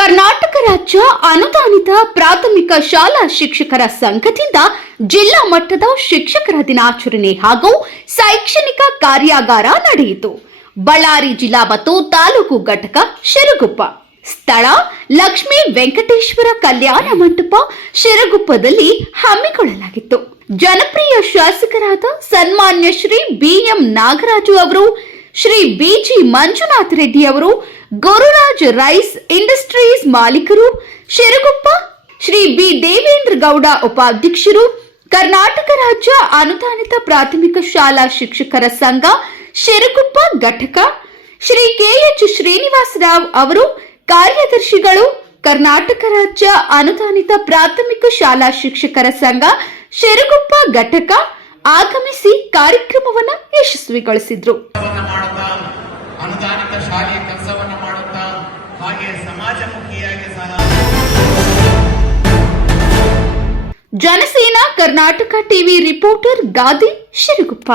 ಕರ್ನಾಟಕ ರಾಜ್ಯ ಅನುದಾನಿತ ಪ್ರಾಥಮಿಕ ಶಾಲಾ ಶಿಕ್ಷಕರ ಸಂಘದಿಂದ ಜಿಲ್ಲಾ ಮಟ್ಟದ ಶಿಕ್ಷಕರ ದಿನಾಚರಣೆ ಹಾಗೂ ಶೈಕ್ಷಣಿಕ ಕಾರ್ಯಾಗಾರ ನಡೆಯಿತು. ಬಳ್ಳಾರಿ ಜಿಲ್ಲಾ ಮತ್ತು ತಾಲೂಕು ಘಟಕ ಶಿರಗುಪ್ಪ. ಸ್ಥಳ ಲಕ್ಷ್ಮೀ ವೆಂಕಟೇಶ್ವರ ಕಲ್ಯಾಣ ಮಂಟಪ, ಶಿರಗುಪ್ಪದಲ್ಲಿ ಹಮ್ಮಿಕೊಳ್ಳಲಾಗಿತ್ತು. ಜನಪ್ರಿಯ ಶಾಸಕರಾದ ಸನ್ಮಾನ್ಯ ಶ್ರೀ ಬಿಎಂ ನಾಗರಾಜು ಅವರು, ಶ್ರೀ ಬಿಜಿ ಮಂಜುನಾಥ್ ರೆಡ್ಡಿ ಅವರು, ಗುರುರಾಜ್ ರೈಸ್ ಇಂಡಸ್ಟ್ರೀಸ್ ಮಾಲೀಕರು ಶಿರಗುಪ್ಪ, ಶ್ರೀ ಬಿ ದೇವೇಂದ್ರ ಗೌಡ ಉಪಾಧ್ಯಕ್ಷರು, ಕರ್ನಾಟಕ ರಾಜ್ಯ ಅನುದಾನಿತ ಪ್ರಾಥಮಿಕ ಶಾಲಾ ಶಿಕ್ಷಕರ ಸಂಘ ಶಿರಗುಪ್ಪ ಘಟಕ, ಶ್ರೀ ಕೆಎಚ್ ಶ್ರೀನಿವಾಸ ರಾವ್ ಅವರು ಕಾರ್ಯದರ್ಶಿಗಳು, ಕರ್ನಾಟಕ ರಾಜ್ಯ ಅನುದಾನಿತ ಪ್ರಾಥಮಿಕ ಶಾಲಾ ಶಿಕ್ಷಕರ ಸಂಘ ಶಿರಗುಪ್ಪ ಘಟಕ ಆಗಮಿಸಿ ಕಾರ್ಯಕ್ರಮವನ್ನು ಯಶಸ್ವಿಗೊಳಿಸಿದ್ರು. ಅನುದಾನಿತ ಶಾಲೆಯ ಕೆಲಸವನ್ನು ಮಾಡುತ್ತಾ ಹಾಗೆ ಸಮಾಜಮುಖಿಯಾಗಿ ಸಹ ಜನಸೇನಾ ಕರ್ನಾಟಕ ಟಿವಿ ರಿಪೋರ್ಟರ್ ಗಾದಿ ಶಿರಗುಪ್ಪ.